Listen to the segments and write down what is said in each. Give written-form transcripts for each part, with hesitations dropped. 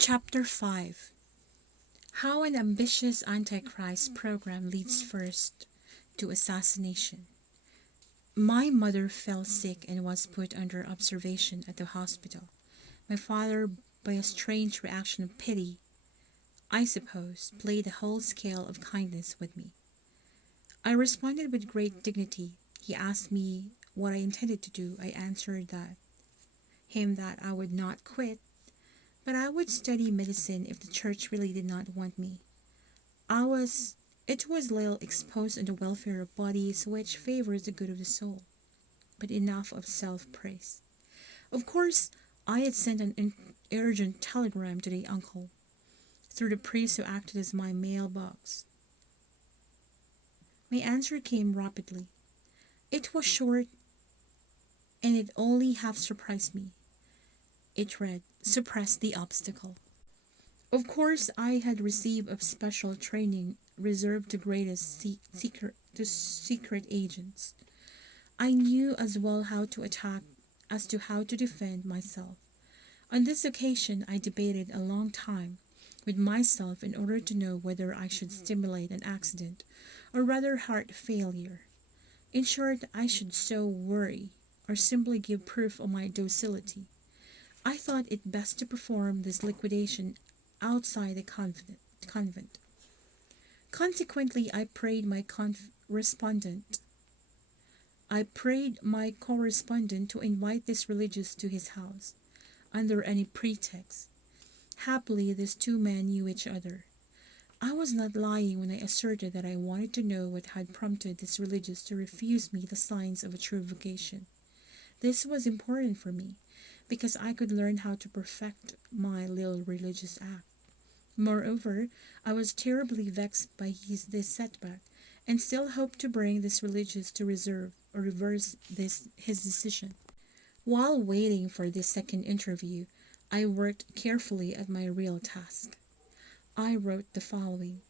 Chapter 5. How an ambitious Antichrist program leads first to assassination. My mother fell sick and was put under observation at the hospital. My father, by a strange reaction of pity, I suppose, played the whole scale of kindness with me. I responded with great dignity. He asked me what I intended to do. I answered that I would not quit, but I would study medicine if the church really did not want me. It was little exposed on the welfare of bodies which favors the good of the soul. But enough of self-praise. Of course, I had sent an urgent telegram to the uncle, through the priest who acted as my mailbox. My answer came rapidly. It was short, and it only half surprised me. It read, "Suppress the obstacle." Of course, I had received a special training reserved to greatest secret agents. I knew as well how to attack as to how to defend myself. On this occasion, I debated a long time with myself in order to know whether I should stimulate an accident or rather heart failure. In short, I should sow worry or simply give proof of my docility. I thought it best to perform this liquidation outside the convent. Consequently, I prayed my correspondent to invite this religious to his house, under any pretext. Happily, these two men knew each other. I was not lying when I asserted that I wanted to know what had prompted this religious to refuse me the signs of a true vocation. This was important for me, because I could learn how to perfect my little religious act. Moreover, I was terribly vexed by this setback, and still hoped to bring this religious to reverse his decision. While waiting for this second interview, I worked carefully at my real task. I wrote the following.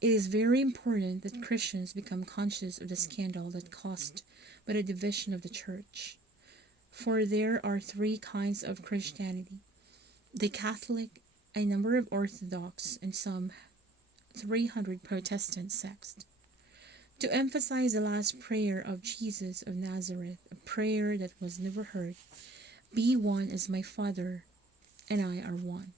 It is very important that Christians become conscious of the scandal that caused by the division of the church. For there are three kinds of Christianity: the Catholic, a number of Orthodox, and some 300 Protestant sects. To emphasize the last prayer of Jesus of Nazareth, a prayer that was never heard, "Be one as my Father and I are one."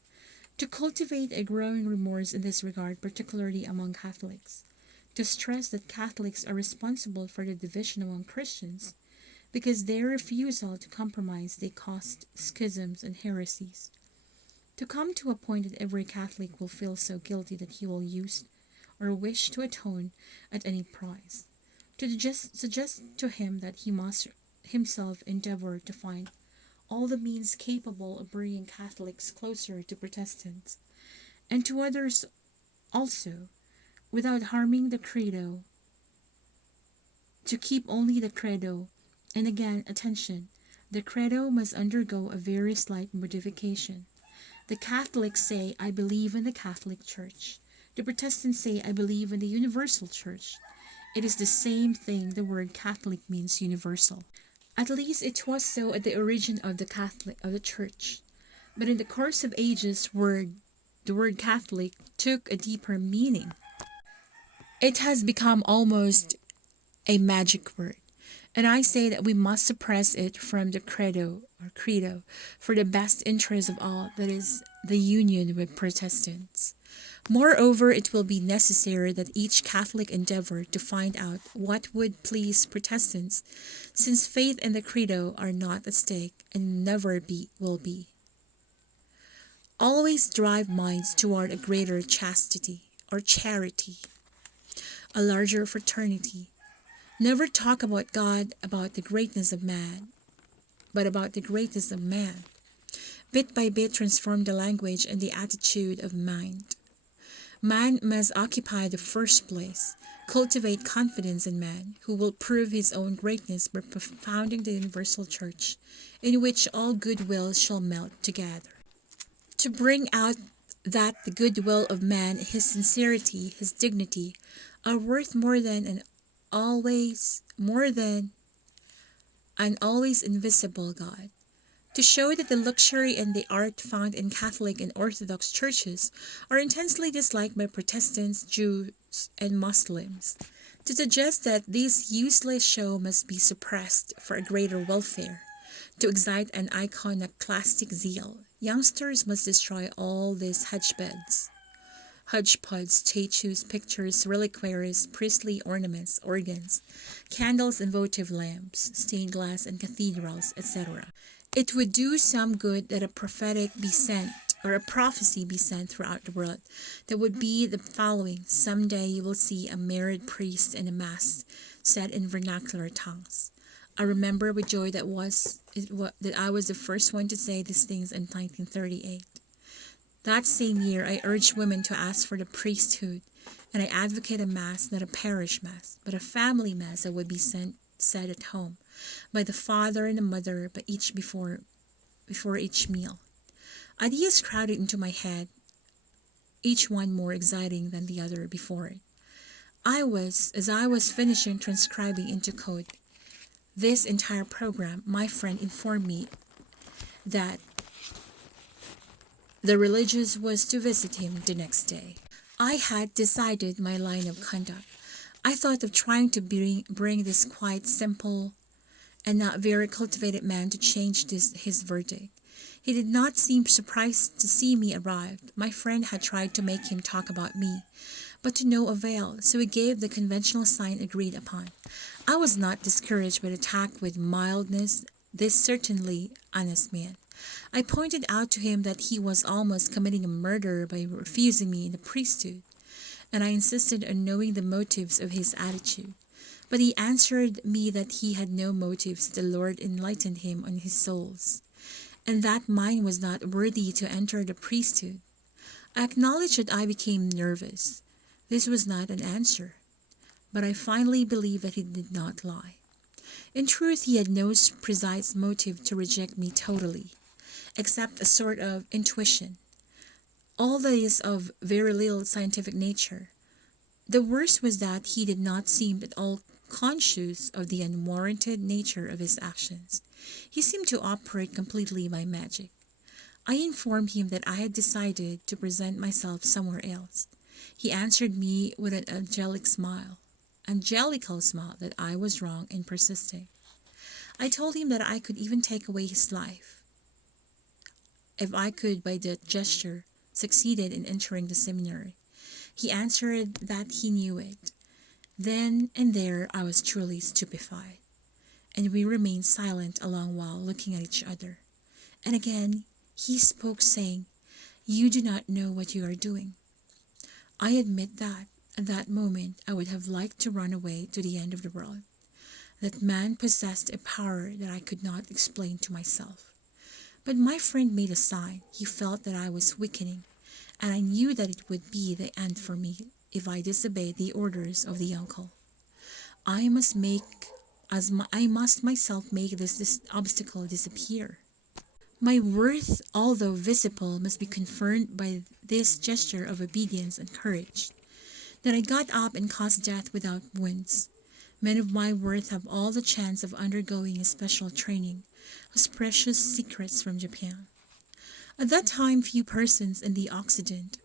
To cultivate a growing remorse in this regard, particularly among Catholics. To stress that Catholics are responsible for the division among Christians, because their refusal to compromise they caused schisms and heresies. To come to a point that every Catholic will feel so guilty that he will use or wish to atone at any price. To just suggest to him that he must himself endeavor to find all the means capable of bringing Catholics closer to Protestants, and to others also, without harming the credo, to keep only the credo. And again, attention, the credo must undergo a very slight modification. The Catholics say, "I believe in the Catholic Church." The Protestants say, "I believe in the Universal Church." It is the same thing. The word Catholic means universal. At least it was so at the origin of the Church. But in the course of ages, the word Catholic took a deeper meaning. It has become almost a magic word. And I say that we must suppress it from the credo for the best interest of all, that is, the union with Protestants. Moreover, it will be necessary that each Catholic endeavor to find out what would please Protestants, since faith and the credo are not at stake and never will be. Always drive minds toward a greater chastity or charity, a larger fraternity. Never talk about God, about the greatness of man, but about the greatness of man. Bit by bit transform the language and the attitude of mind. Man must occupy the first place. Cultivate confidence in man, who will prove his own greatness by founding the universal church, in which all goodwill shall melt together. To bring out that the goodwill of man, his sincerity, his dignity, are worth more than an always invisible God. to show that the luxury and the art found in Catholic and Orthodox churches are intensely disliked by Protestants, Jews, and Muslims, to suggest that this useless show must be suppressed for a greater welfare, to excite an iconoclastic zeal. Youngsters must destroy all these hodgepodge statues, pictures, reliquaries, priestly ornaments, organs, candles and votive lamps, stained glass and cathedrals, etc. It would do some good that a prophetic be sent, or a prophecy be sent throughout the world. That would be the following: someday you will see a married priest in a mass said in vernacular tongues. I remember with joy that I was the first one to say these things in 1938. That same year, I urged women to ask for the priesthood, and I advocate a mass, not a parish mass, but a family mass that would be said at home by the father and the mother, but each before each meal. Ideas crowded into my head, each one more exciting than the other before it. As I was finishing transcribing into code this entire program, my friend informed me that the religious was to visit him the next day. I had decided my line of conduct. I thought of trying to bring this quite simple and not very cultivated man to change his verdict. He did not seem surprised to see me arrive. My friend had tried to make him talk about me, but to no avail, so he gave the conventional sign agreed upon. I was not discouraged but attacked with mildness this certainly honest man. I pointed out to him that he was almost committing a murder by refusing me the priesthood, and I insisted on knowing the motives of his attitude. But he answered me that he had no motives, the Lord enlightened him on his souls, and that mine was not worthy to enter the priesthood. I acknowledged that I became nervous. This was not an answer, but I finally believed that he did not lie. In truth, he had no precise motive to reject me totally, except a sort of intuition. All that is of very little scientific nature. The worst was that he did not seem at all conscious of the unwarranted nature of his actions. He seemed to operate completely by magic. I informed him that I had decided to present myself somewhere else. He answered me with an angelical smile that I was wrong in persisting. I told him that I could even take away his life if I could, by that gesture, succeeded in entering the seminary. He answered that he knew it. Then and there I was truly stupefied, and we remained silent a long while, looking at each other. And again he spoke, saying, "You do not know what you are doing." I admit that at that moment I would have liked to run away to the end of the world. That man possessed a power that I could not explain to myself. But my friend made a sign. He felt that I was weakening, and I knew that it would be the end for me if I disobeyed the orders of the uncle. I must myself make this obstacle disappear. My worth, although visible, must be confirmed by this gesture of obedience and courage. Then I got up and caused death without wounds. Men of my worth have all the chance of undergoing a special training, whose precious secrets from Japan. At that time, few persons in the Occident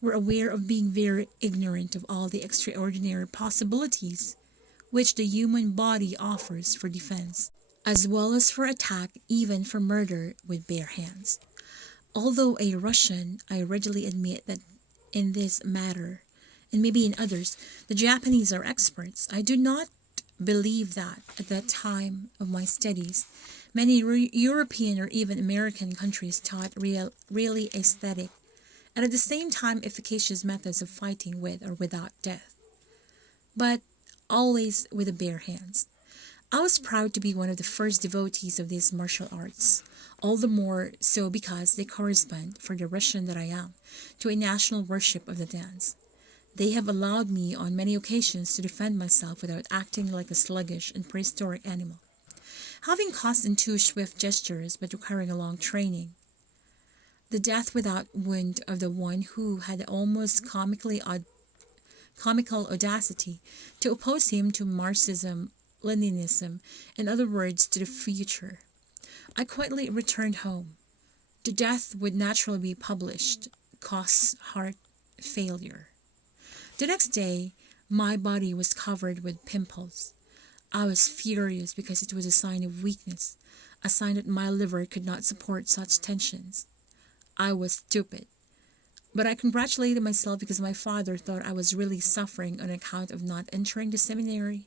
were aware of being very ignorant of all the extraordinary possibilities which the human body offers for defense, as well as for attack, even for murder with bare hands. Although a Russian, I readily admit that in this matter, and maybe in others, the Japanese are experts. I do not believe that at that time of my studies, many European or even American countries taught really aesthetic and at the same time efficacious methods of fighting with or without death, but always with the bare hands. I was proud to be one of the first devotees of these martial arts, all the more so because they correspond, for the Russian that I am, to a national worship of the dance. They have allowed me on many occasions to defend myself without acting like a sluggish and prehistoric animal. Having caused in two swift gestures but requiring a long training, the death without wound of the one who had almost comical audacity to oppose him to Marxism, Leninism, in other words, to the future. I quietly returned home. The death would naturally be published, cause heart failure. The next day, my body was covered with pimples. I was furious because it was a sign of weakness, a sign that my liver could not support such tensions. I was stupid. But I congratulated myself because my father thought I was really suffering on account of not entering the seminary.